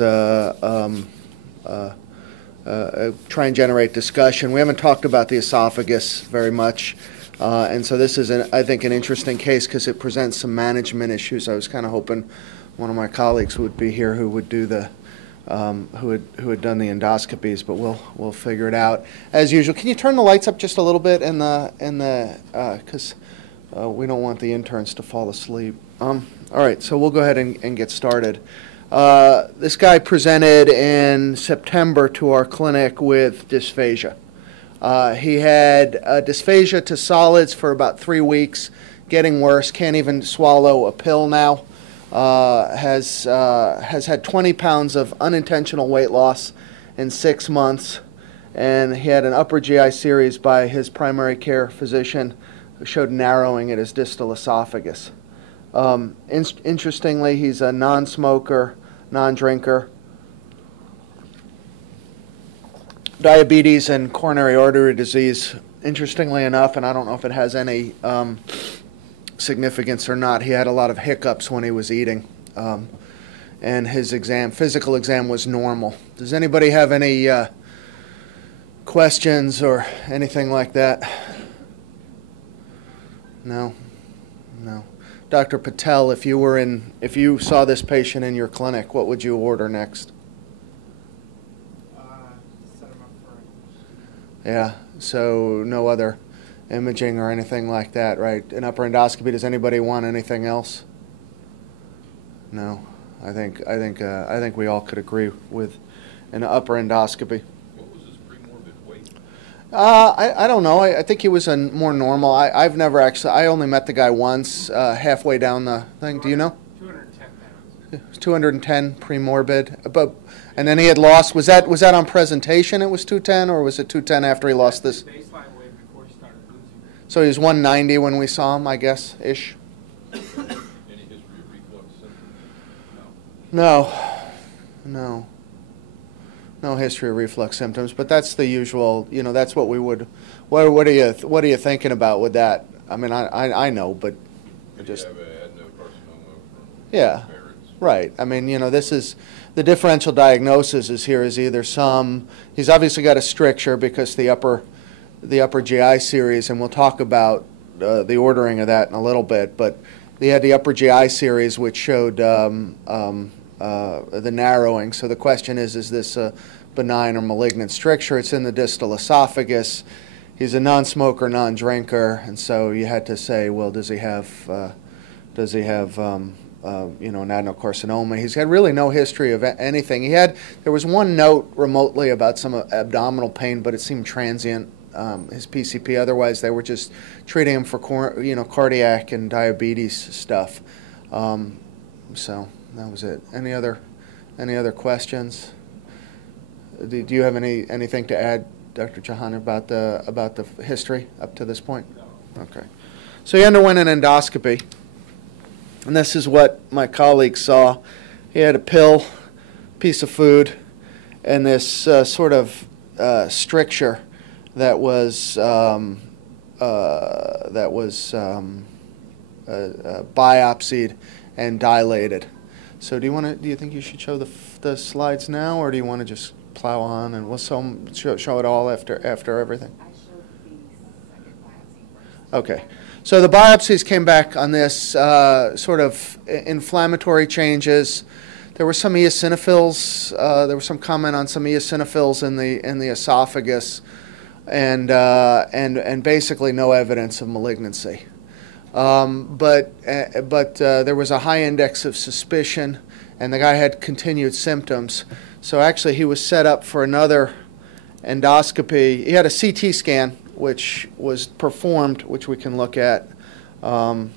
uh, try and generate discussion. We haven't talked about the esophagus very much, and so this is, I think, an interesting case because it presents some management issues. I was kind of hoping one of my colleagues would be here who would do the who had done the endoscopies, but we'll figure it out as usual. Can you turn the lights up just a little bit in the because we don't want the interns to fall asleep. All right, so we'll go ahead and get started. This guy presented in September to our clinic with dysphagia. He had dysphagia to solids for about 3 weeks, getting worse, can't even swallow a pill now. Has had 20 pounds of unintentional weight loss in 6 months, and he had an upper GI series by his primary care physician who showed narrowing at his distal esophagus. Interestingly, he's a non-smoker, non-drinker. Diabetes and coronary artery disease. Interestingly enough, and I don't know if it has any significance or not, he had a lot of hiccups when he was eating, and his physical exam was normal. Does anybody have any questions or anything like that? No. Dr. Patel, if you saw this patient in your clinic, what would you order next? Set him up for Yeah, so no other imaging or anything like that, right? An upper endoscopy. Does anybody want anything else? No, I think we all could agree with an upper endoscopy. What was his premorbid weight? I don't know. I think he was a more normal. I've never actually. I only met the guy once, halfway down the thing. Do you know? 210 pounds. 210 premorbid, and then he had lost. Was that on presentation? It was 210, or was it 210 after he lost this? Baseline weight before he started losing. So he was 190 when we saw him, I guess, ish. Any history of reflux symptoms? No history of reflux symptoms, but that's the usual. That's what we would. What are you thinking about with that? I mean, I know, but Did he have adenocarcinoma from yeah, Barrett's? right. I mean, this is the differential diagnosis is either he's obviously got a stricture because the upper GI series, and we'll talk about the ordering of that in a little bit, but they had the upper GI series which showed the narrowing. So the question is this a benign or malignant stricture? It's in the distal esophagus. He's a non-smoker, non-drinker, and so you had to say, well, does he have an adenocarcinoma? He's had really no history of anything. There was one note remotely about some abdominal pain, but it seemed transient. His PCP. Otherwise, they were just treating him for cardiac and diabetes stuff. So that was it. Any other questions? Do you have anything to add, Dr. Jahan, about the history up to this point? No. Okay. So he underwent an endoscopy, and this is what my colleague saw. He had a pill, piece of food, and this sort of stricture that was biopsied and dilated. So do you think you should show the slides now, or do you want to just plow on and we'll show it all after everything? I showed the second biopsy first. Okay. So the biopsies came back on this sort of inflammatory changes. There were some eosinophils. There was some comment on some eosinophils in the esophagus, and basically no evidence of malignancy. But there was a high index of suspicion, and the guy had continued symptoms. So actually, he was set up for another endoscopy. He had a CT scan, which was performed, which we can look at, and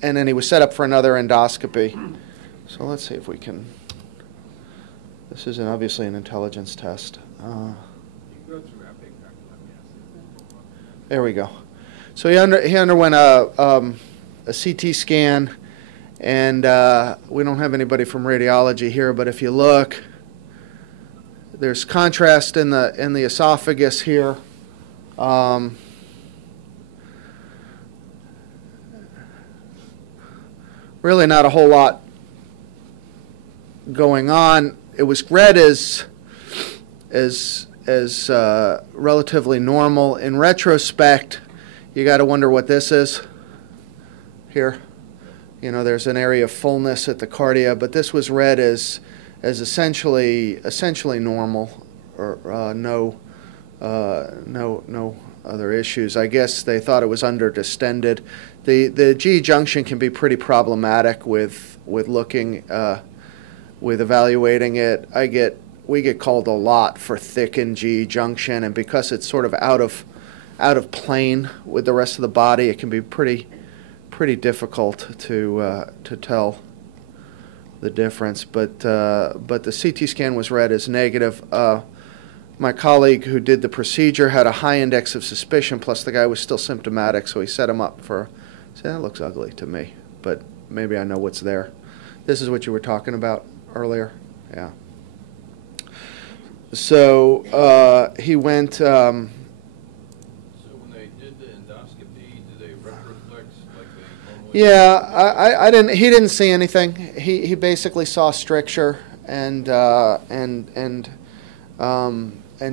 then he was set up for another endoscopy. So let's see if we can. This is obviously an intelligence test. You can go through Epic, Dr. Lemmy. There we go. So he underwent a CT scan, and we don't have anybody from radiology here, but if you look, there's contrast in the esophagus here. Really not a whole lot going on. read as relatively normal. In retrospect, you got to wonder what this is here. You know, there's an area of fullness at the cardia, but this was read as essentially normal, or no other issues. I guess they thought it was under-distended. The G junction can be pretty problematic with looking with evaluating it. We get called a lot for thickened G junction, and because it's sort of out of plane with the rest of the body, it can be pretty difficult to tell the difference. But the CT scan was read as negative. My colleague who did the procedure had a high index of suspicion, plus the guy was still symptomatic, so he set him up for, see, that looks ugly to me, but maybe I know what's there. This is what you were talking about earlier? Yeah. So he went... So when they did the endoscopy, did they retroflex like they normally? Yeah, I didn't. He didn't see anything. He basically saw stricture and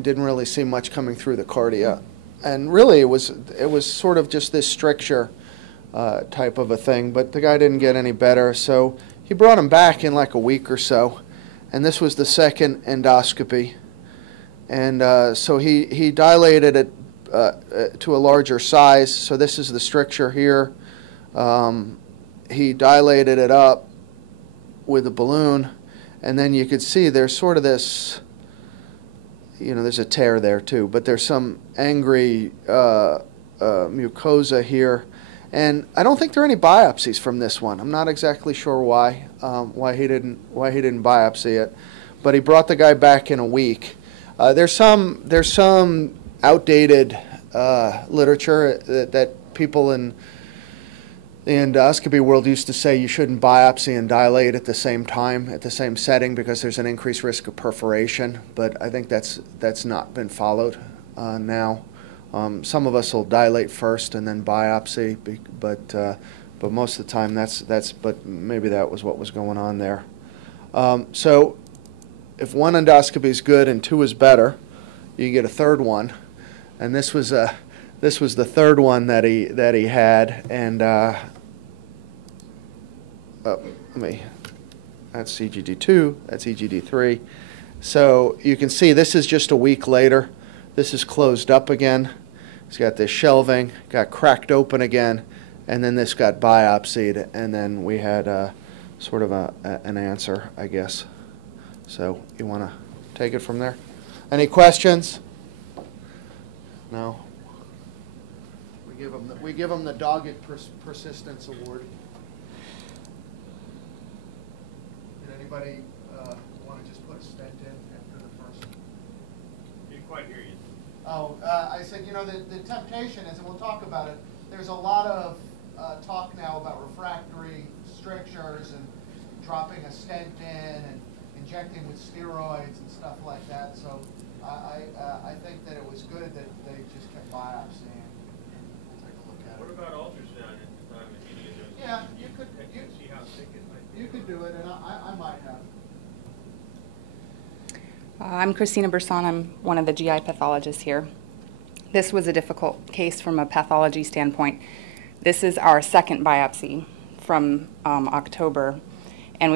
didn't really see much coming through the cardia. And really, it was sort of just this stricture type of a thing. But the guy didn't get any better, so he brought him back in like a week or so. And this was the second endoscopy. And so he dilated it to a larger size. So this is the stricture here. He dilated it up with a balloon, and then you could see there's sort of this, you know, there's a tear there too, but there's some angry mucosa here. And I don't think there are any biopsies from this one. I'm not exactly sure why he didn't biopsy it, but he brought the guy back in a week. There's some outdated literature that people in the endoscopy world used to say you shouldn't biopsy and dilate at the same time, at the same setting, because there's an increased risk of perforation. But I think that's not been followed now. Some of us will dilate first and then biopsy, but most of the time but maybe that was what was going on there. So if one endoscopy is good and two is better, you get a third one, and this was the third one that he had, and that's EGD2, that's EGD3. So you can see this is just a week later. This is closed up again. He's got this shelving, got cracked open again, and then this got biopsied, and then we had sort of an answer, I guess. So you want to take it from there? Any questions? No. We give them the dogged persistence award. Did anybody want to just put a stent in after the first? Didn't quite hear you. Oh, I said, you know, the temptation is, and we'll talk about it, there's a lot of talk now about refractory strictures and dropping a stent in and injecting with steroids and stuff like that. So I think that it was good that they just kept biopsying. Take a look at What it. about ultrasound at the time of any of those? Yeah, you could See how thick it might be? you could do it, and I might have. I'm Christina Berson. I'm one of the GI pathologists here. This was a difficult case from a pathology standpoint. This is our second biopsy from October. And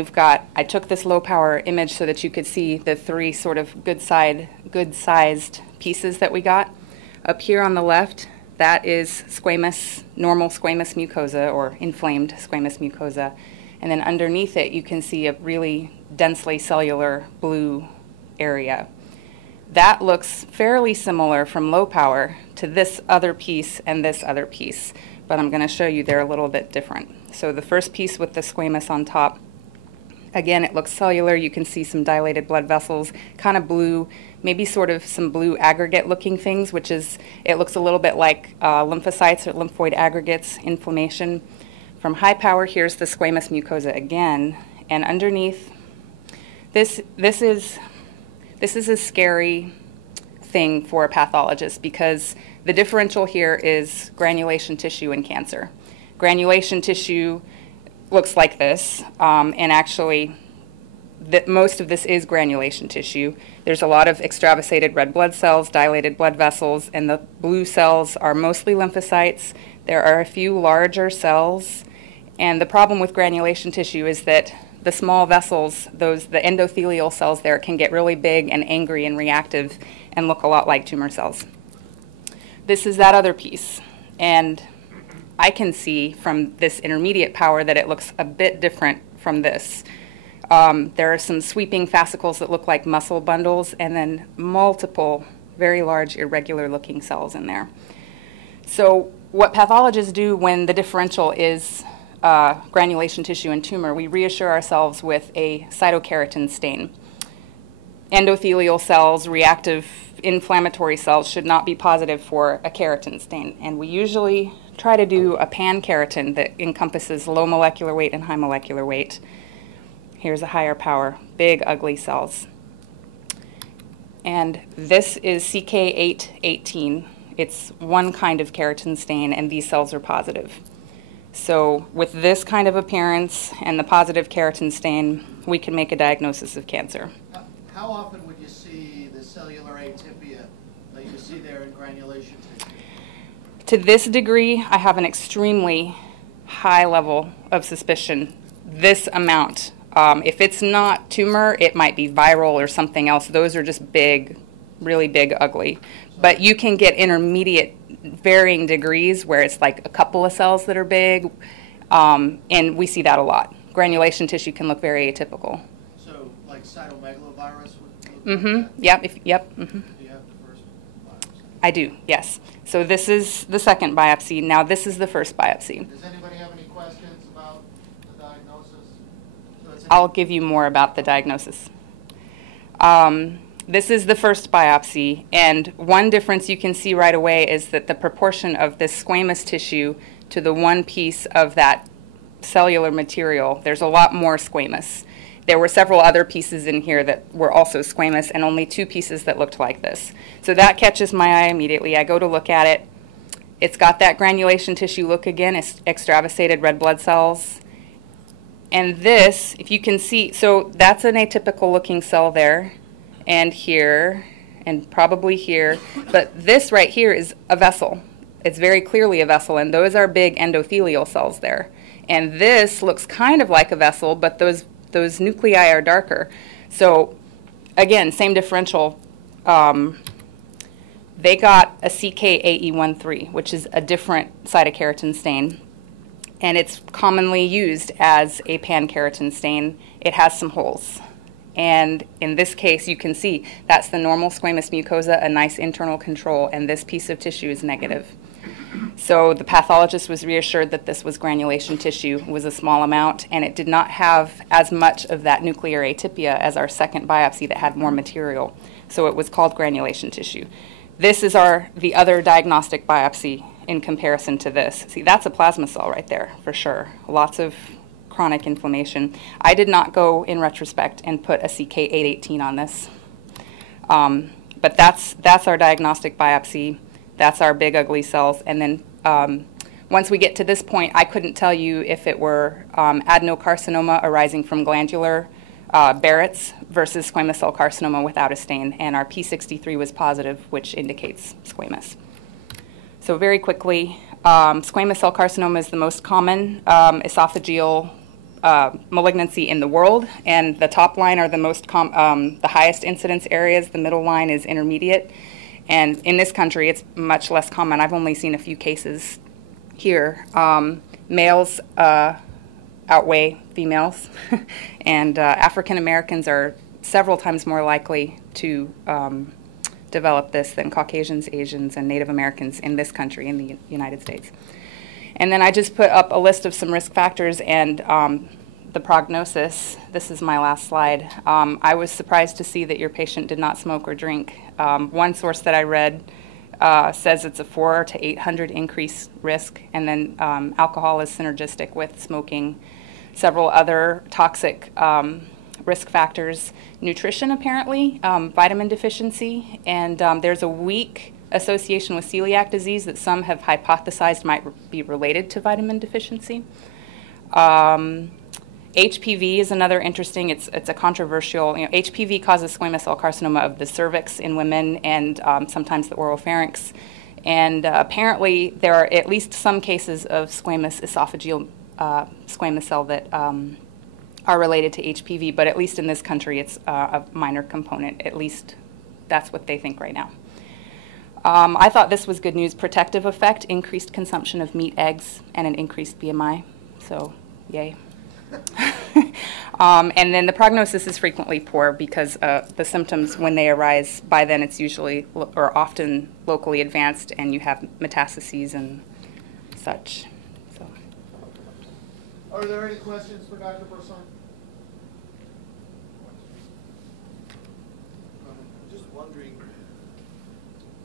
I took this low power image so that you could see the three sort of good sized pieces that we got. Up here on the left, that is normal squamous mucosa or inflamed squamous mucosa. And then underneath it, you can see a really densely cellular blue area. That looks fairly similar from low power to this other piece and this other piece, but I'm going to show you they're a little bit different. So the first piece with the squamous on top, again, it looks cellular. You can see some dilated blood vessels, kind of blue, maybe sort of some blue aggregate looking things, it looks a little bit like lymphocytes or lymphoid aggregates, inflammation. From high power, here's the squamous mucosa again, and underneath, this is a scary thing for a pathologist because the differential here is granulation tissue and cancer. Granulation tissue looks like this, and actually that most of this is granulation tissue. There's a lot of extravasated red blood cells, dilated blood vessels, and the blue cells are mostly lymphocytes. There are a few larger cells, and the problem with granulation tissue is that the small vessels, the endothelial cells there, can get really big and angry and reactive and look a lot like tumor cells. This is that other piece, and I can see from this intermediate power that it looks a bit different from this. There are some sweeping fascicles that look like muscle bundles, and then multiple very large irregular looking cells in there. So what pathologists do when the differential is granulation tissue and tumor, we reassure ourselves with a cytokeratin stain. Endothelial cells, reactive inflammatory cells should not be positive for a keratin stain, and we usually try to do a pan-keratin that encompasses low molecular weight and high molecular weight. Here's a higher power, big ugly cells. And this is CK818. It's one kind of keratin stain, and these cells are positive. So with this kind of appearance and the positive keratin stain, we can make a diagnosis of cancer. How often would you see the cellular atypia that you see there in granulation tissue? To this degree, I have an extremely high level of suspicion. This amount. If it's not tumor, it might be viral or something else. Those are just big, really big, ugly. But you can get intermediate varying degrees where it's like a couple of cells that are big, and we see that a lot. Granulation tissue can look very atypical. So like cytomegalovirus would look Mm-hmm. like that? Yep. Yep. Mm-hmm. Do you have the first biopsy? I do, yes. So this is the second biopsy. Now this is the first biopsy. Does anybody have any questions about the diagnosis? So it's I'll give you more about the diagnosis. This is the first biopsy, and one difference you can see right away is that the proportion of this squamous tissue to the one piece of that cellular material, there's a lot more squamous. There were several other pieces in here that were also squamous, and only two pieces that looked like this. So that catches my eye immediately. I go to look at it. It's got that granulation tissue look again. It's extravasated red blood cells. And this, if you can see, so that's an atypical looking cell there, and here, and probably here. But this right here is a vessel. It's very clearly a vessel, and those are big endothelial cells there. And this looks kind of like a vessel, but those nuclei are darker. So again, same differential. They got a CK8E13, which is a different cytokeratin stain, and it's commonly used as a pan-keratin stain. It has some holes. And in this case, you can see that's the normal squamous mucosa, a nice internal control, and this piece of tissue is negative. So the pathologist was reassured that this was granulation tissue, was a small amount, and it did not have as much of that nuclear atypia as our second biopsy that had more material. So it was called granulation tissue. This is the other diagnostic biopsy in comparison to this. See, that's a plasma cell right there, for sure. Lots of chronic inflammation. I did not go in retrospect and put a CK818 on this. But that's our diagnostic biopsy. That's our big ugly cells. And then once we get to this point, I couldn't tell you if it were adenocarcinoma arising from glandular Barrett's versus squamous cell carcinoma without a stain. And our P63 was positive, which indicates squamous. So very quickly, squamous cell carcinoma is the most common esophageal malignancy in the world, and the top line are the highest incidence areas. The middle line is intermediate, and in this country, it's much less common. I've only seen a few cases here. Males outweigh females, and African Americans are several times more likely to develop this than Caucasians, Asians, and Native Americans in this country, in the United States. And then I just put up a list of some risk factors and the prognosis. This is my last slide. I was surprised to see that your patient did not smoke or drink. One source that I read says it's a 400 to 800 increase risk, and then alcohol is synergistic with smoking. Several other toxic risk factors. Nutrition, apparently, vitamin deficiency, and there's a weak association with celiac disease that some have hypothesized might be related to vitamin deficiency. HPV is another interesting, it's a controversial, HPV causes squamous cell carcinoma of the cervix in women and sometimes the oropharynx. And apparently there are at least some cases of squamous esophageal squamous cell that are related to HPV, but at least in this country it's a minor component. At least that's what they think right now. I thought this was good news. Protective effect, increased consumption of meat, eggs, and an increased BMI. So, yay. And then the prognosis is frequently poor because the symptoms, when they arise, by then it's usually or often locally advanced, and you have metastases and such. So. Are there any questions for Dr. Burson? I'm just wondering,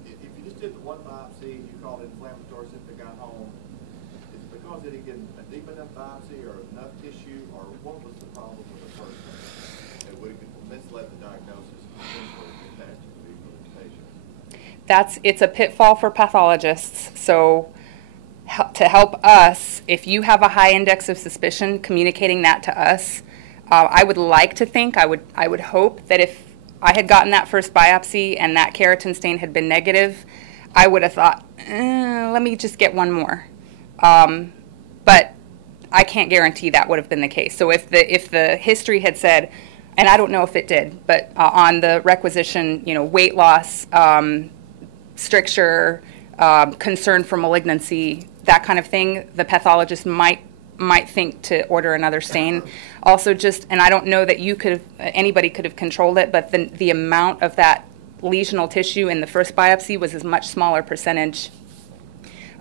if you just did the one biopsy and you called it inflammatory, sent the guy home, is it because they didn't get a deep enough biopsy or enough tissue, or what was the problem with the first one? It would have misled the diagnosis and potentially that to be for the patient. It's a pitfall for pathologists. So to help us, if you have a high index of suspicion, communicating that to us, I would like to think, I would hope that if I had gotten that first biopsy and that keratin stain had been negative, I would have thought, let me just get one more. But I can't guarantee that would have been the case. So if the history had said, and I don't know if it did, but on the requisition, weight loss, stricture, concern for malignancy, that kind of thing, the pathologist might think to order another stain. Also and I don't know that anybody could have controlled it, but the amount of that lesional tissue in the first biopsy was a much smaller percentage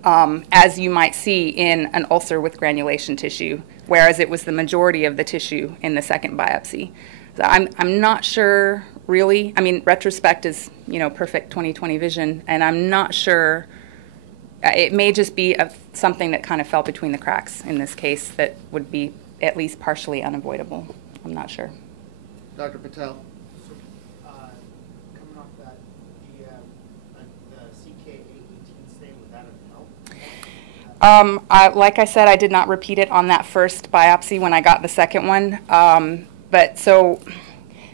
as you might see in an ulcer with granulation tissue, whereas it was the majority of the tissue in the second biopsy. So I'm not sure really. I mean, retrospect is, perfect 20/20 vision, and I'm not sure. It may just be something that kind of fell between the cracks in this case that would be at least partially unavoidable. I'm not sure. Dr. Patel? So, coming off that, the CK818 stain, would that have helped? Like I said, I did not repeat it on that first biopsy when I got the second one. But so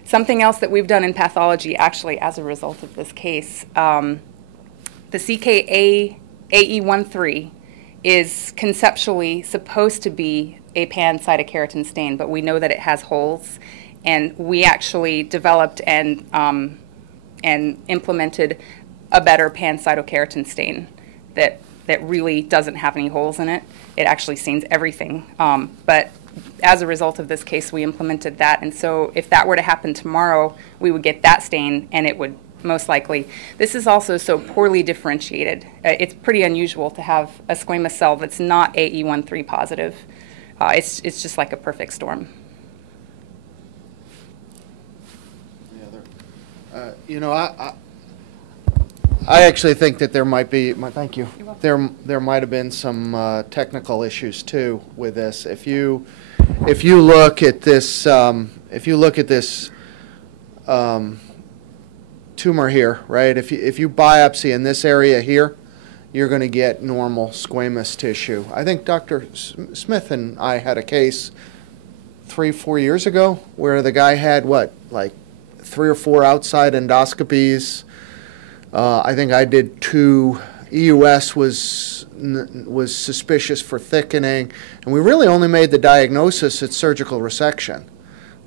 something else that we've done in pathology, actually, as a result of this case, the CKAE13 is conceptually supposed to be a pan-cytokeratin stain, but we know that it has holes, and we actually developed and implemented a better pan-cytokeratin stain that really doesn't have any holes in it. It actually stains everything. But as a result of this case, we implemented that, and so if that were to happen tomorrow, we would get that stain, and it would most likely. This is also so poorly differentiated. It's pretty unusual to have a squamous cell that's not AE13 positive. It's just like a perfect storm. I actually think that there might be. Thank you. There might have been some technical issues too with this. If you look at this, tumor here, right? If you biopsy in this area here, you're going to get normal squamous tissue. I think Dr. Smith and I had a case 3-4 years ago where the guy had like 3 or 4 outside endoscopies. I think I did 2. EUS was suspicious for thickening, and we really only made the diagnosis at surgical resection.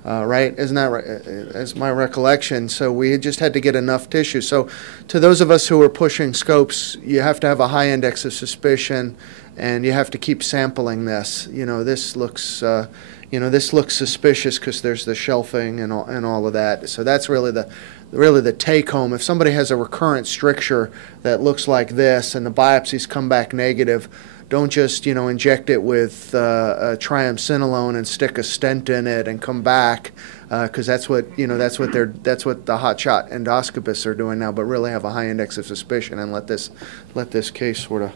Right? Isn't that right? As my recollection. So we just had to get enough tissue. So to those of us who are pushing scopes, you have to have a high index of suspicion, and you have to keep sampling this. This looks, suspicious because there's the shelving and all of that. So that's really the take home. If somebody has a recurrent stricture that looks like this, and the biopsies come back negative, don't just, inject it with triamcinolone and stick a stent in it and come back, because that's what the hotshot endoscopists are doing now. But really have a high index of suspicion and let this case sort of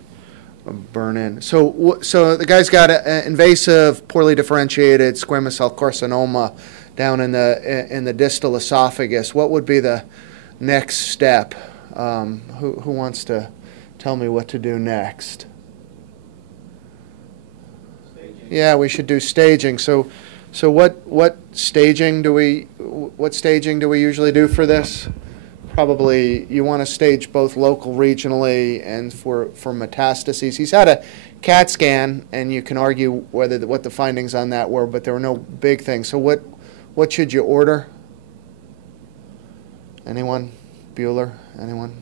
burn in. So the guy's got an invasive, poorly differentiated squamous cell carcinoma down in the distal esophagus. What would be the next step? Who wants to tell me what to do next? Yeah, we should do staging. So So what staging do we usually do for this? Probably you want to stage both local, regionally, and for metastases. He's had a CAT scan, and you can argue what the findings on that were, but there were no big things. So what should you order? Anyone? Bueller? Anyone?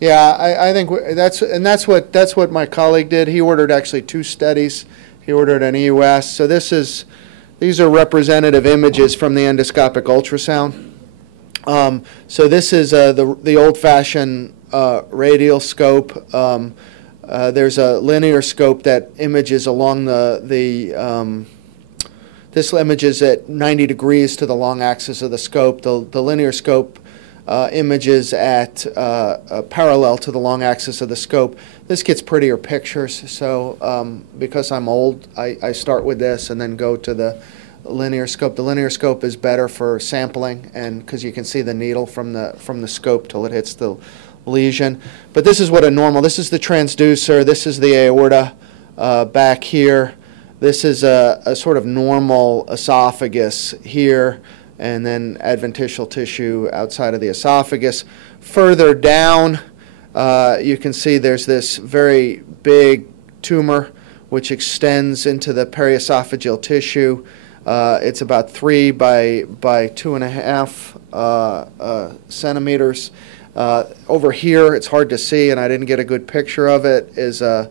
Yeah, I think that's what my colleague did. He ordered actually 2 studies. He ordered an EUS. So these are representative images from the endoscopic ultrasound. So this is the old-fashioned radial scope. There's a linear scope that images along this images at 90 degrees to the long axis of the scope. The linear scope images at parallel to the long axis of the scope. This gets prettier pictures, so because I'm old, I start with this and then go to the linear scope. The linear scope is better for sampling, and because you can see the needle from the scope till it hits the lesion. But this is this is the transducer, this is the aorta back here. This is a sort of normal esophagus here, and then adventitial tissue outside of the esophagus. Further down, you can see there's this very big tumor which extends into the periesophageal tissue. It's about 3 by 2.5 centimeters. Over here, it's hard to see, and I didn't get a good picture of it, is a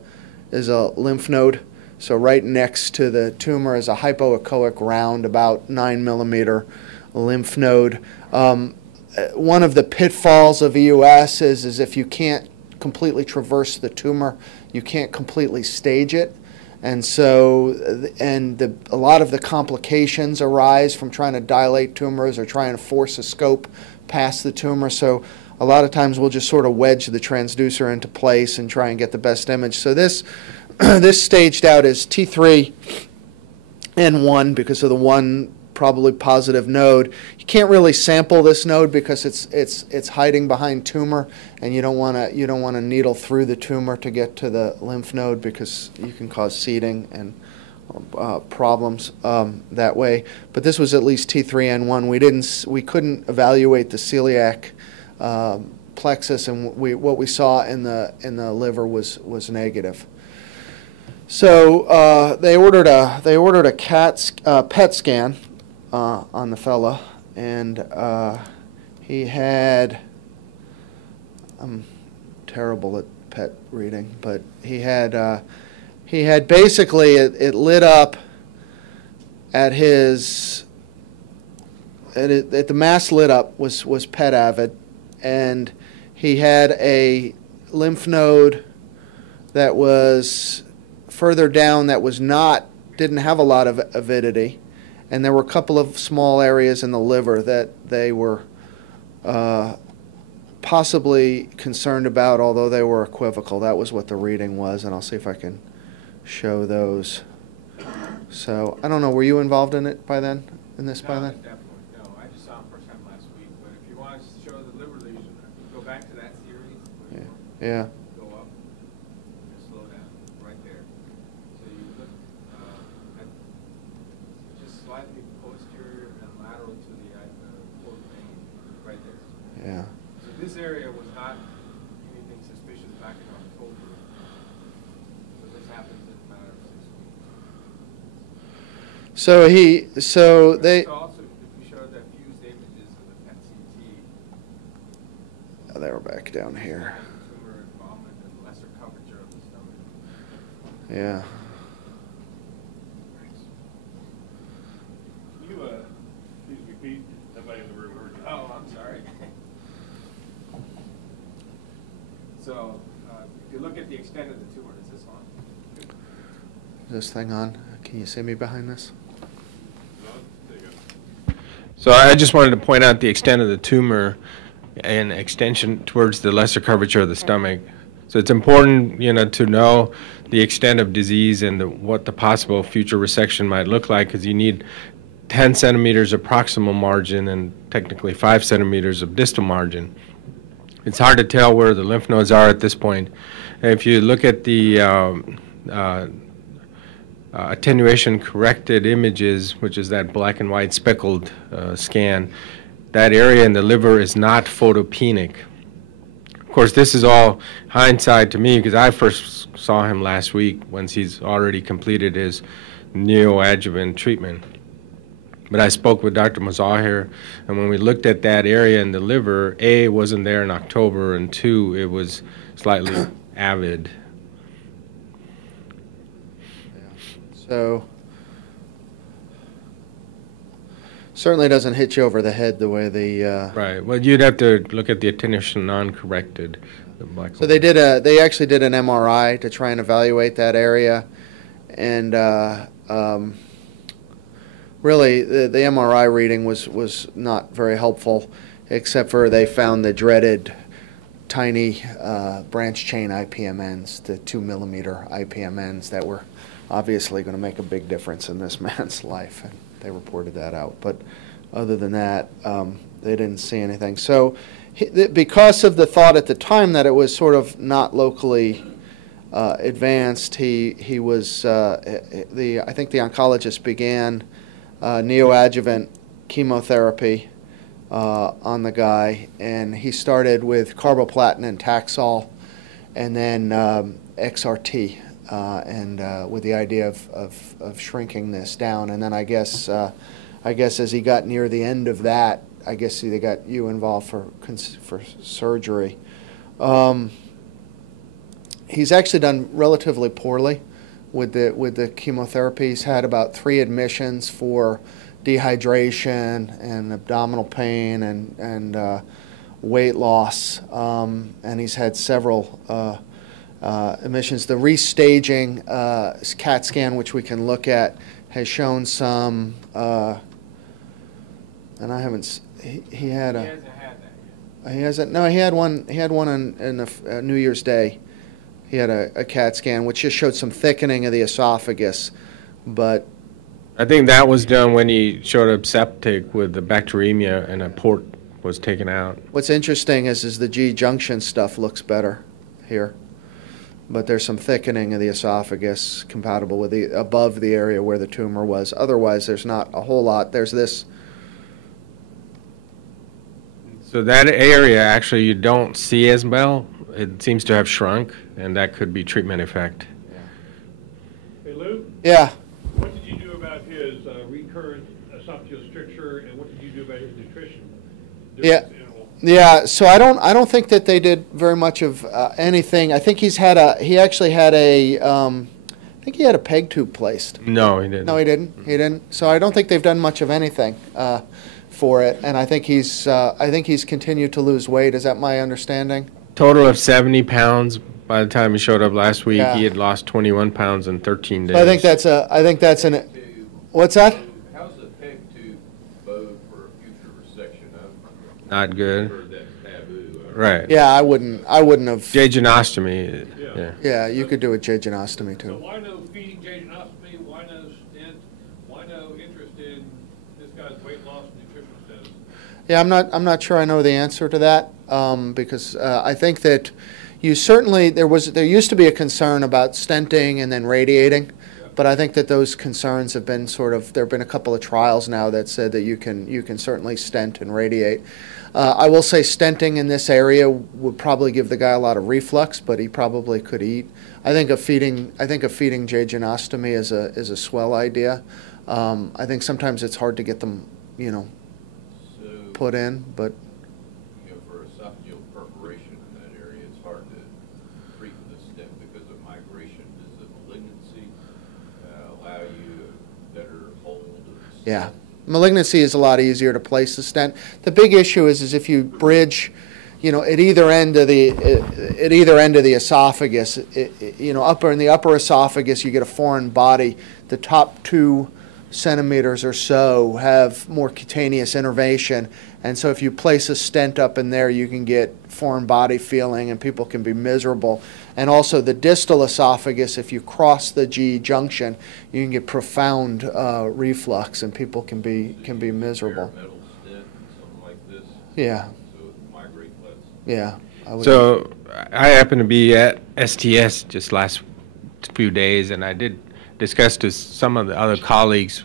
lymph node. So right next to the tumor is a hypoechoic round, about 9 millimeter lymph node. One of the pitfalls of EUS is if you can't completely traverse the tumor, you can't completely stage it. And so, a lot of the complications arise from trying to dilate tumors or trying to force a scope past the tumor. So a lot of times we'll just sort of wedge the transducer into place and try and get the best image. So this this staged out as T3N1 because of the one probably positive node. You can't really sample this node because it's hiding behind tumor, and you don't want to needle through the tumor to get to the lymph node because you can cause seeding and problems that way. But this was at least T3N1. We couldn't evaluate the celiac plexus, and what we saw in the liver was negative. So they ordered a PET scan on the fella, and he had, I'm terrible at PET reading, but he had basically it lit up at the mass lit up was PET avid, and he had a lymph node that was further down that didn't have a lot of avidity, and there were a couple of small areas in the liver that they were possibly concerned about, although they were equivocal. That was what the reading was, and I'll see if I can show those. So I don't know, were you involved in it by then? In this by then? Definitely. No, I just saw him first time last week. But if you want to show the liver lesion, go back to that series. Yeah. Go up and slow down right there. So you look at just slightly posterior and lateral to the fourth vein, right there. Yeah. So this area was not anything suspicious back in October. So this happens in a matter of 6 weeks. So they. So also, if you show the fused images of the PET CT. They were back down here. Tumor involvement and lesser curvature of the stomach. Yeah. Can you, please repeat? Nobody in the room heard you. Oh, I'm sorry. So, if you look at the extent of the tumor, is this on? Is this thing on? Can you see me behind this? There you go. So I just wanted to point out the extent of the tumor and extension towards the lesser curvature of the stomach. So it's important, to know the extent of disease and what the possible future resection might look like, because you need 10 centimeters of proximal margin and technically 5 centimeters of distal margin. It's hard to tell where the lymph nodes are at this point. And if you look at the attenuation corrected images, which is that black and white speckled scan, that area in the liver is not photopenic. Of course, this is all hindsight to me because I first saw him last week once he's already completed his neoadjuvant treatment. But I spoke with Dr. Mazahir, and when we looked at that area in the liver, A, it wasn't there in October, and 2, it was slightly avid. So certainly doesn't hit you over the head the way the Right. Well, you'd have to look at the attenuation non-corrected. So they actually did an MRI to try and evaluate that area, and really the MRI reading was not very helpful, except for they found the dreaded tiny branch chain IPMNs, the 2 millimeter IPMNs that were obviously going to make a big difference in this man's life, and they reported that out. But other than that, they didn't see anything. So because of the thought at the time that it was sort of not locally advanced, he was I think the oncologist began neoadjuvant chemotherapy on the guy, and he started with carboplatin and Taxol, and then XRT. And with the idea of shrinking this down, and then I guess as he got near the end of that, I guess they got you involved for surgery. He's actually done relatively poorly with the chemotherapy. He's had about 3 admissions for dehydration and abdominal pain and weight loss, and he's had several emissions. The restaging CAT scan, which we can look at, has shown some, and I haven't. He had a. He hasn't had that yet. He hasn't. No, he had one. He had one on New Year's Day. He had a CAT scan, which just showed some thickening of the esophagus, but. I think that was done when he showed up septic with the bacteremia and a port was taken out. What's interesting is the G junction stuff looks better here. But there's some thickening of the esophagus compatible with the above the area where the tumor was. Otherwise, there's not a whole lot. There's this. So that area actually you don't see as well. It seems to have shrunk, and that could be treatment effect. Hey, Lou, Yeah. what did you do about his recurrent esophageal stricture, and what did you do about his nutrition? Yeah. Yeah, so I don't think that they did very much of anything. I think he actually had a I think he had a peg tube placed. No, he didn't. No, he didn't. He didn't. So I don't think they've done much of anything for it, and I think he's continued to lose weight. Is that my understanding? Total of 70 pounds by the time he showed up last week. Yeah. He had lost 21 pounds in 13 days. So I think that's an. What's that? How's the peg tube bowed for a future resection of? Not good. Heard that's taboo. Right. Yeah, I wouldn't have. Jejunostomy. Yeah. Yeah, you could do a jejunostomy So too. why no feeding jejunostomy? Why no stent? Why no interest in this guy's weight loss and nutritional status? Yeah, I'm not sure I know the answer to that because I think that you certainly there used to be a concern about stenting and then radiating, but I think that those concerns have been there have been a couple of trials now that said that you can certainly stent and radiate. I will say stenting in this area would probably give the guy a lot of reflux, but he probably could eat. I think a feeding jejunostomy is a swell idea. I think sometimes it's hard to get them, So, put in, but for esophageal perforation in that area, it's hard to treat with a stent because of migration. Does the malignancy allow you a better hold of the stent? yeah. Malignancy is a lot easier to place a stent. The big issue is if you bridge, at either end of the esophagus, upper in the upper esophagus, you get a foreign body. The top 2 centimeters or so have more cutaneous innervation, and so if you place a stent up in there, you can get foreign body feeling, and people can be miserable. And also the distal esophagus, if you cross the G junction, you can get profound reflux, and people can be miserable. Bare metal stent, something like this. Yeah, So it migrate less. yeah. So I happened to be at STS just last few days, and I did discussed to some of the other colleagues.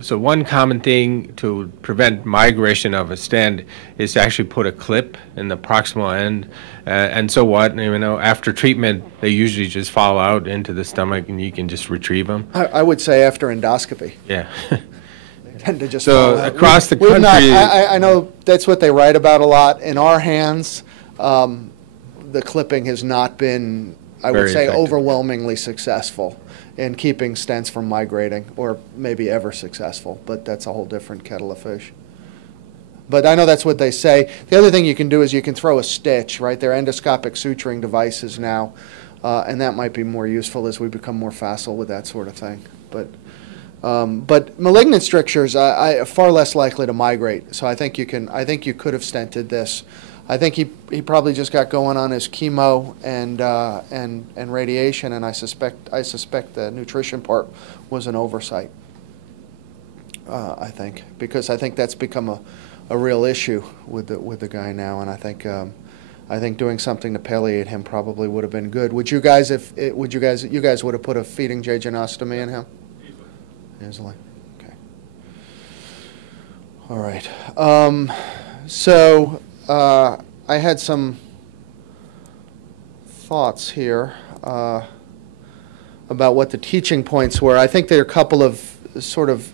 So one common thing to prevent migration of a stent is to actually put a clip in the proximal end. And so what? After treatment, they usually just fall out into the stomach, and you can just retrieve them. I would say after endoscopy. Yeah. They tend to just So fall out. across the country, I know that's what they write about a lot. In our hands, the clipping has not been, I would Very say, effective. overwhelmingly successful in keeping stents from migrating, or maybe ever successful, but that's a whole different kettle of fish. But I know that's what they say. The other thing you can do is you can throw a stitch, right? They're endoscopic suturing devices now, and that might be more useful as we become more facile with that sort of thing. But malignant strictures are far less likely to migrate. So I think you could have stented this. I think he probably just got going on his chemo and radiation, and I suspect the nutrition part was an oversight. I think, because I think that's become a real issue with the guy now, and I think doing something to palliate him probably would have been good. Would you guys would have put a feeding jejunostomy in him? Easily. Okay. All right. I had some thoughts here about what the teaching points were. I think there are a couple of sort of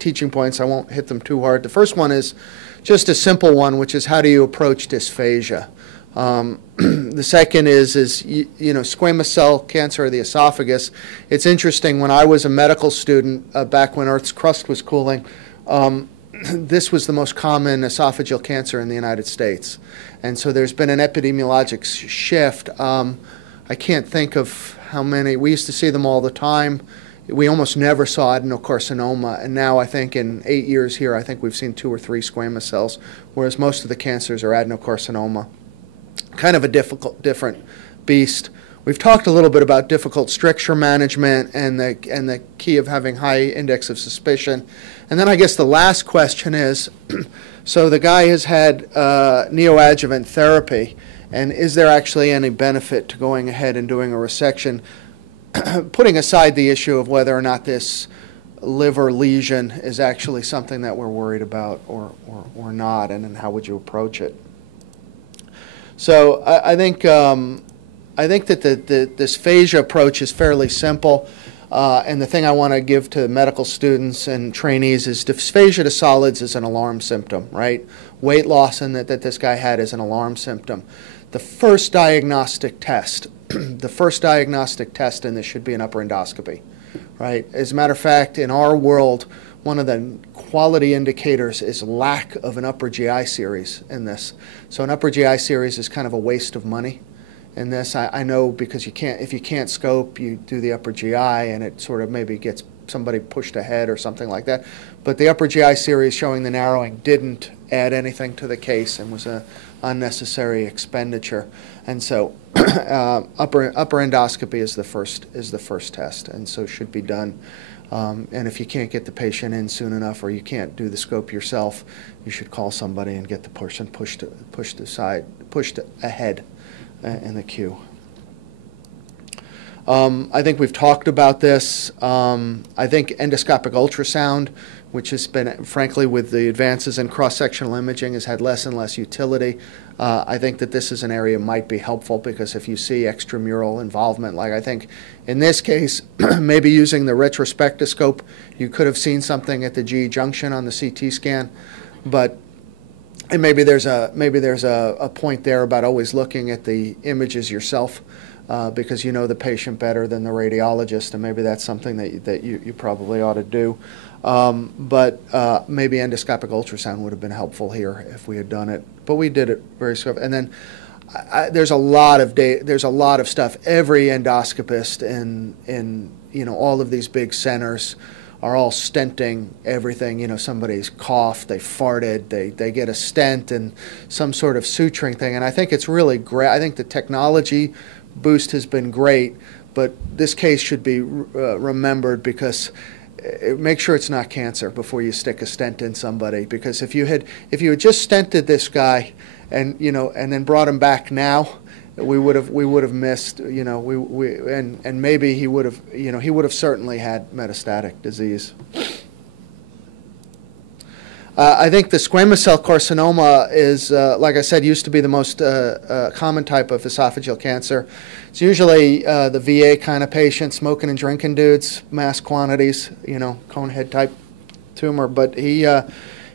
teaching points. I won't hit them too hard. The first one is just a simple one, which is how do you approach dysphagia? The second is squamous cell cancer of the esophagus. It's interesting, when I was a medical student back when Earth's crust was cooling, this was the most common esophageal cancer in the United States. And so there's been an epidemiologic shift. I can't think of how many. We used to see them all the time. We almost never saw adenocarcinoma. And now I think in 8 years here, I think we've seen 2 or 3 squamous cells, whereas most of the cancers are adenocarcinoma. Kind of a different beast. We've talked a little bit about difficult stricture management and the key of having high index of suspicion. And then I guess the last question is, so the guy has had neoadjuvant therapy, and is there actually any benefit to going ahead and doing a resection, putting aside the issue of whether or not this liver lesion is actually something that we're worried about or not, and then how would you approach it? So I think that the dysphagia approach is fairly simple, and the thing I want to give to medical students and trainees is dysphagia to solids is an alarm symptom, right? Weight loss and that this guy had is an alarm symptom. The first diagnostic test, and this should be an upper endoscopy, right? As a matter of fact, in our world, one of the quality indicators is lack of an upper GI series in this. So an upper GI series is kind of a waste of money in this. I know, because if you can't scope, you do the upper GI and it sort of maybe gets somebody pushed ahead or something like that. But the upper GI series showing the narrowing didn't add anything to the case and was an unnecessary expenditure. And so upper endoscopy is the first test, and so should be done. And if you can't get the patient in soon enough, or you can't do the scope yourself, you should call somebody and get the person pushed ahead in the queue. I think we've talked about this. I think endoscopic ultrasound, which has been, frankly, with the advances in cross-sectional imaging, has had less and less utility. I think that this is an area might be helpful, because if you see extramural involvement, like I think in this case, maybe using the retrospectoscope, you could have seen something at the GE junction on the CT scan, and maybe there's a point there about always looking at the images yourself, because you know the patient better than the radiologist, and maybe that's something that you probably ought to do. But maybe endoscopic ultrasound would have been helpful here if we had done it. But we did it very swift. And then there's a lot of stuff. Every endoscopist in all of these big centers are all stenting everything. Somebody's coughed, they farted, they get a stent and some sort of suturing thing. And I think it's really great. I think the technology boost has been great, but this case should be remembered, because make sure it's not cancer before you stick a stent in somebody. Because if you had just stented this guy and then brought him back now, we would have missed, and maybe he would have certainly had metastatic disease. I think the squamous cell carcinoma is, like I said, used to be the most common type of esophageal cancer. It's usually the VA kind of patient, smoking and drinking dudes, mass quantities, cone head type tumor. But he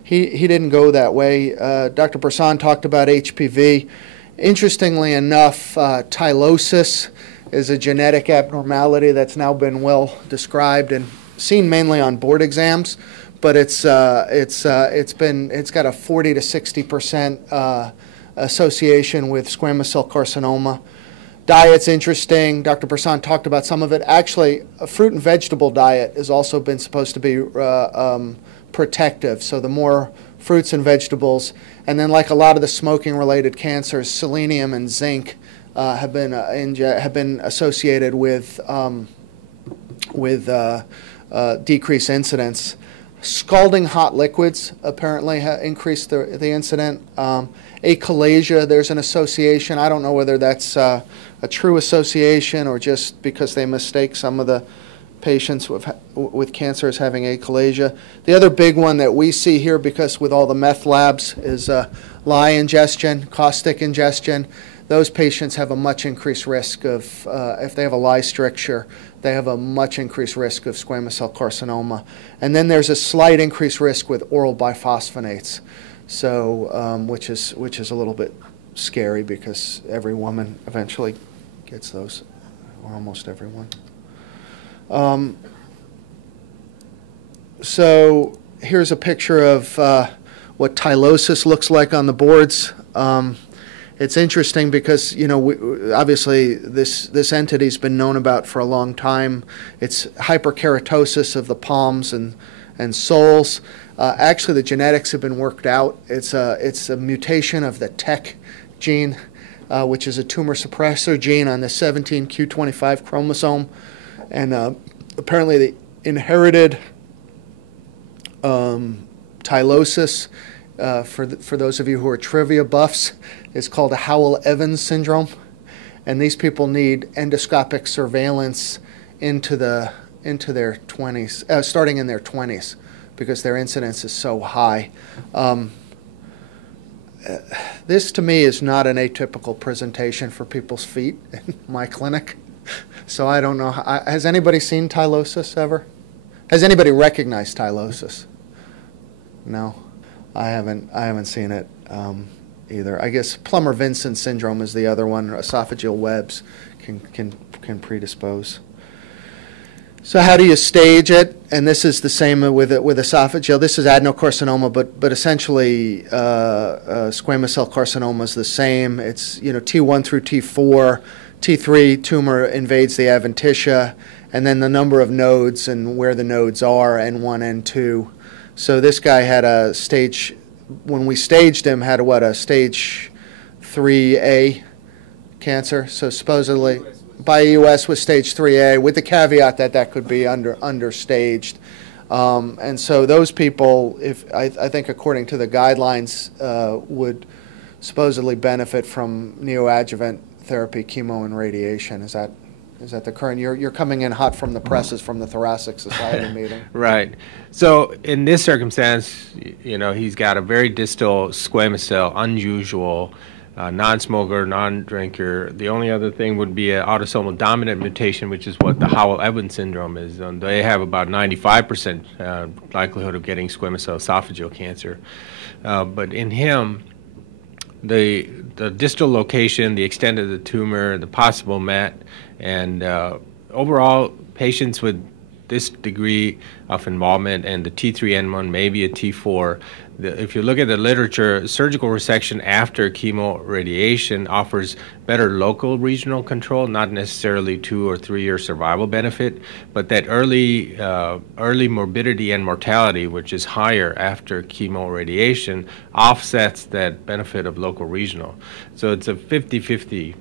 didn't go that way. Dr. Brisson talked about HPV. Interestingly enough, tylosis is a genetic abnormality that's now been well described and seen mainly on board exams. But it's got a 40 to 60% association with squamous cell carcinoma. Diet's interesting. Dr. Brisson talked about some of it. Actually, a fruit and vegetable diet has also been supposed to be protective. So the more fruits and vegetables, and then like a lot of the smoking-related cancers, selenium and zinc have been associated with decreased incidence. Scalding hot liquids apparently increased the incident. Achalasia, there's an association. I don't know whether that's a true association or just because they mistake some of the patients with cancer as having achalasia. The other big one that we see here, because with all the meth labs, is lye ingestion, caustic ingestion. Those patients have a much increased risk of, if they have a lye stricture, they have a much increased risk of squamous cell carcinoma. And then there's a slight increased risk with oral biphosphonates, so which is a little bit scary because every woman eventually gets those, or almost everyone. So here's a picture of what tylosis looks like on the boards. It's interesting because, obviously this entity's been known about for a long time. It's hyperkeratosis of the palms and soles. Actually, the genetics have been worked out. It's a mutation of the TEC gene, which is a tumor suppressor gene on the 17q25 chromosome. And apparently the inherited tylosis, for those of you who are trivia buffs, is called a Howell-Evans syndrome. And these people need endoscopic surveillance into their 20s, starting in their 20s, because their incidence is so high. This, to me, is not an atypical presentation for people's feet in my clinic. So I don't know. Has anybody seen tylosis ever? Has anybody recognized tylosis? No, I haven't seen it either. I guess Plummer-Vinson syndrome is the other one. Esophageal webs can predispose. So how do you stage it? And this is the same with esophageal. This is adenocarcinoma, but essentially squamous cell carcinoma is the same. It's T1 through T4. T3 tumor invades the adventitia, and then the number of nodes and where the nodes are, N1, N2. So this guy had a stage, when we staged him, had a stage 3A cancer. So supposedly by US was stage 3A, with the caveat that could be understaged. And so those people, I think according to the guidelines, would supposedly benefit from neoadjuvant therapy, chemo, and radiation. Is that the current? You're coming in hot from the presses from the Thoracic Society meeting. Right. So in this circumstance, he's got a very distal squamous cell, unusual, non-smoker, non-drinker. The only other thing would be an autosomal dominant mutation, which is what the Howell-Evans syndrome is. They have about 95% likelihood of getting squamous cell esophageal cancer. But in him, the distal location, the extent of the tumor, the possible MET, and overall, patients with this degree of involvement and the T3N1, maybe a T4, if you look at the literature, surgical resection after chemoradiation offers better local regional control, not necessarily 2 or 3 year survival benefit, but that early morbidity and mortality, which is higher after chemoradiation, offsets that benefit of local regional. So it's a 50-50.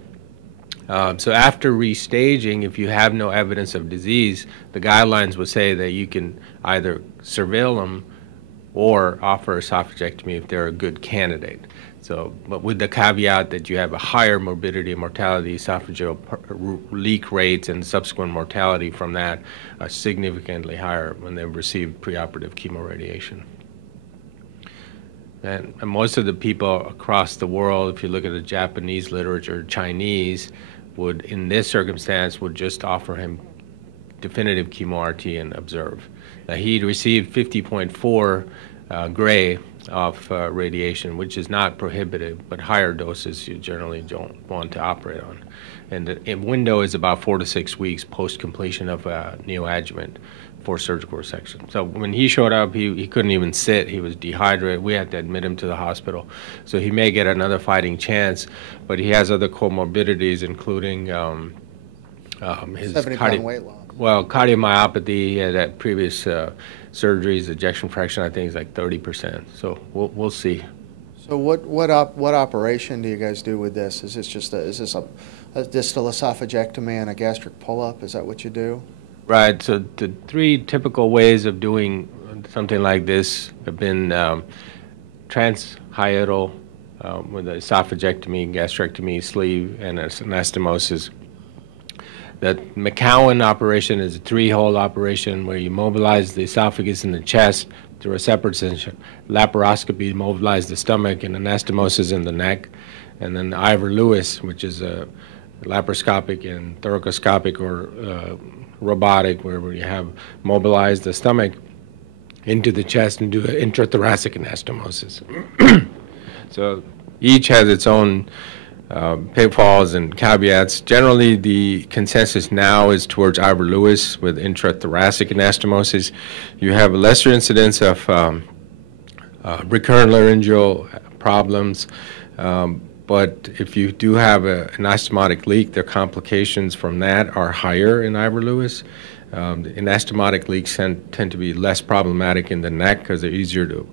So after restaging, if you have no evidence of disease, the guidelines would say that you can either surveil them or offer esophagectomy if they're a good candidate. So, but with the caveat that you have a higher morbidity and mortality, esophageal leak rates and subsequent mortality from that are significantly higher when they've received preoperative chemoradiation. And most of the people across the world, if you look at the Japanese literature, Chinese, would, in this circumstance, would just offer him definitive chemo-RT and observe. Now, he'd received 50.4 gray of radiation, which is not prohibitive, but higher doses you generally don't want to operate on. And the window is about 4 to 6 weeks post-completion of neoadjuvant for surgical resection. So when he showed up, he couldn't even sit. He was dehydrated. We had to admit him to the hospital. So he may get another fighting chance, but he has other comorbidities, including his 70-pound weight loss. Well, cardiomyopathy. He had previous surgeries, ejection fraction, I think is like 30%. So we'll see. So what operation do you guys do with this? Is this just a distal esophagectomy and a gastric pull-up? Is that what you do? Right. So the three typical ways of doing something like this have been transhiatal with the esophagectomy, gastrectomy, sleeve, and anastomosis. The McCowan operation is a 3-hole operation where you mobilize the esophagus and the chest through a separate session. Laparoscopy mobilize the stomach, and anastomosis in the neck. And then the Ivor-Lewis, which is a laparoscopic and thoracoscopic or robotic, where you have mobilized the stomach into the chest and do an intrathoracic anastomosis. So each has its own pitfalls and caveats. Generally, the consensus now is towards Ivor-Lewis with intrathoracic anastomosis. You have a lesser incidence of recurrent laryngeal problems, but if you do have an anastomotic leak, the complications from that are higher in Ivor-Lewis. The anastomotic leaks tend to be less problematic in the neck because they're easier to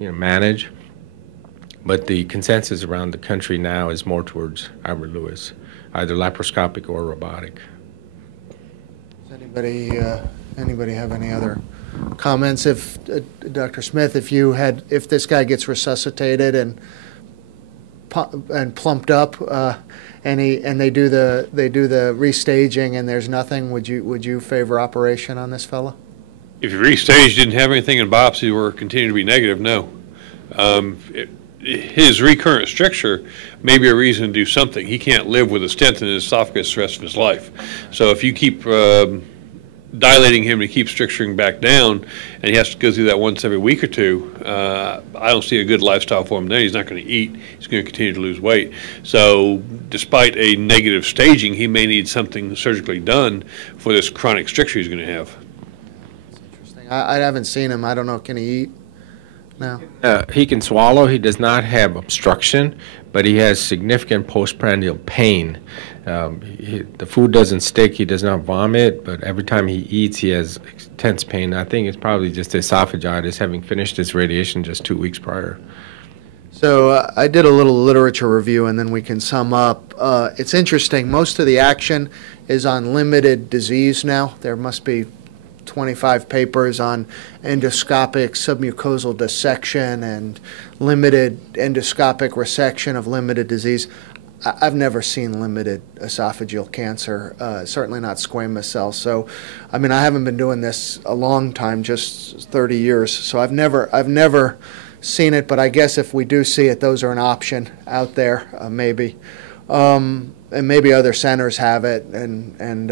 manage. But the consensus around the country now is more towards Ivor-Lewis, either laparoscopic or robotic. Does anybody have any other comments? If Dr. Smith, if this guy gets resuscitated and plumped up, and they do the restaging and there's nothing, would you favor operation on this fella? If you restage, didn't have anything in biopsy or continue to be negative, no. His recurrent stricture may be a reason to do something. He can't live with a stent in his esophagus the rest of his life. So if you keep dilating him and he keeps stricturing back down, and he has to go through that once every week or two, I don't see a good lifestyle for him then. He's not going to eat. He's going to continue to lose weight. So despite a negative staging, he may need something surgically done for this chronic stricture he's going to have. That's interesting. I haven't seen him. I don't know. Can he eat? No. He can swallow. He does not have obstruction, but he has significant postprandial pain. The food doesn't stick. He does not vomit, but every time he eats, he has intense pain. I think it's probably just esophagitis, having finished his radiation just 2 weeks prior. So I did a little literature review, and then we can sum up. It's interesting. Most of the action is on limited disease now. There must be 25 papers on endoscopic submucosal dissection and limited endoscopic resection of limited disease. I've never seen limited esophageal cancer, certainly not squamous cells. So, I mean, I haven't been doing this a long time, just 30 years. So I've never seen it, but I guess if we do see it, those are an option out there, maybe. And maybe other centers have it, and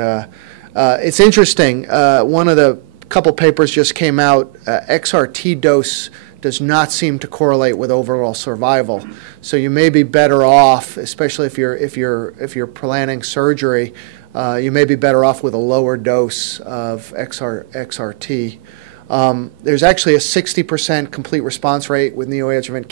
it's interesting. One of the couple papers just came out. XRT dose does not seem to correlate with overall survival. So you may be better off, especially if you're planning surgery. You may be better off with a lower dose of XRT. There's actually a 60% complete response rate with neoadjuvant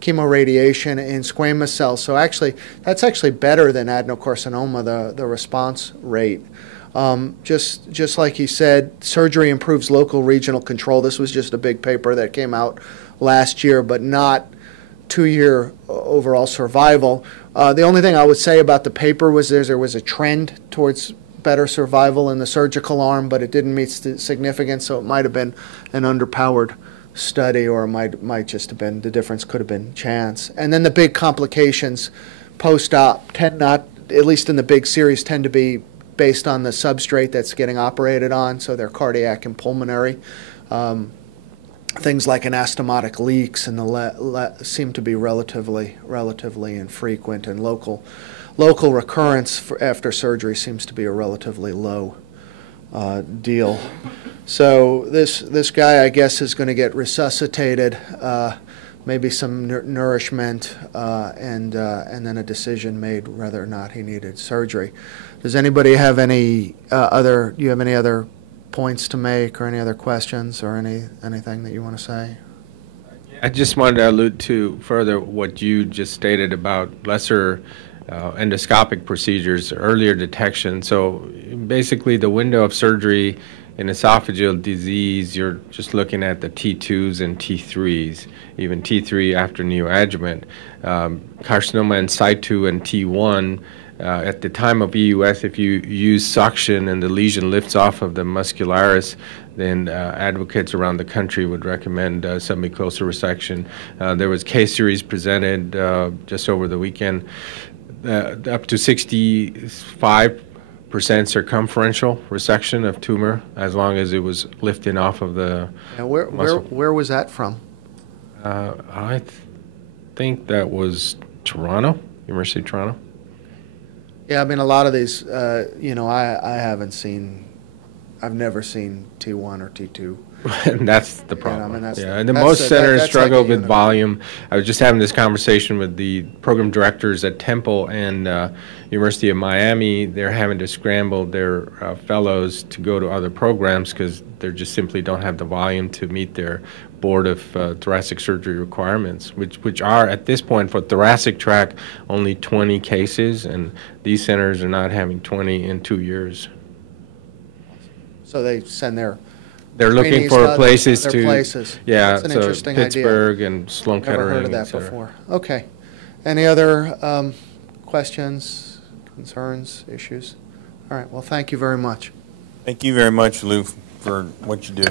chemoradiation in squamous cells. So actually, that's actually better than adenocarcinoma, the response rate. Just like he said, surgery improves local regional control. This was just a big paper that came out last year, but not 2-year overall survival. The only thing I would say about the paper was there was a trend towards better survival in the surgical arm, but it didn't meet significance, so it might have been an underpowered study, or it might just have been, the difference could have been chance. And then the big complications post-op tend not, at least in the big series, tend to be based on the substrate that's getting operated on, so they're cardiac and pulmonary. Things like anastomotic leaks and seem to be relatively infrequent, and local recurrence after surgery seems to be a relatively low deal. So this guy, I guess, is going to get resuscitated, maybe some nourishment, and then a decision made whether or not he needed surgery. Does anybody have any do you have any other points to make, or any other questions, or anything that you want to say? I just wanted to allude to further what you just stated about lesser endoscopic procedures, earlier detection. So basically the window of surgery in esophageal disease, you're just looking at the T2s and T3s, even T3 after neoadjuvant. Carcinoma in situ and T1, at the time of EUS, if you use suction and the lesion lifts off of the muscularis, then advocates around the country would recommend submucosal resection. There was case series presented just over the weekend, up to 65% circumferential resection of tumor, as long as it was lifting off of the muscle. Where was that from? I think that was Toronto, University of Toronto. Yeah, I mean, a lot of these, I've never seen T1 or T2. And that's the problem. I mean, and most centers struggle with volume. I was just having this conversation with the program directors at Temple and University of Miami. They're having to scramble their fellows to go to other programs because they just simply don't have the volume to meet their board of thoracic surgery requirements, which are at this point for thoracic tract only 20 cases, and these centers are not having 20 in 2 years. So they send their They're looking for places to places. Yeah, That's an so interesting Pittsburgh idea. and Sloan Never Kettering. heard of that before. Okay. Any other questions, concerns, issues? All right. Well, thank you very much. Thank you very much, Lou, for what you do.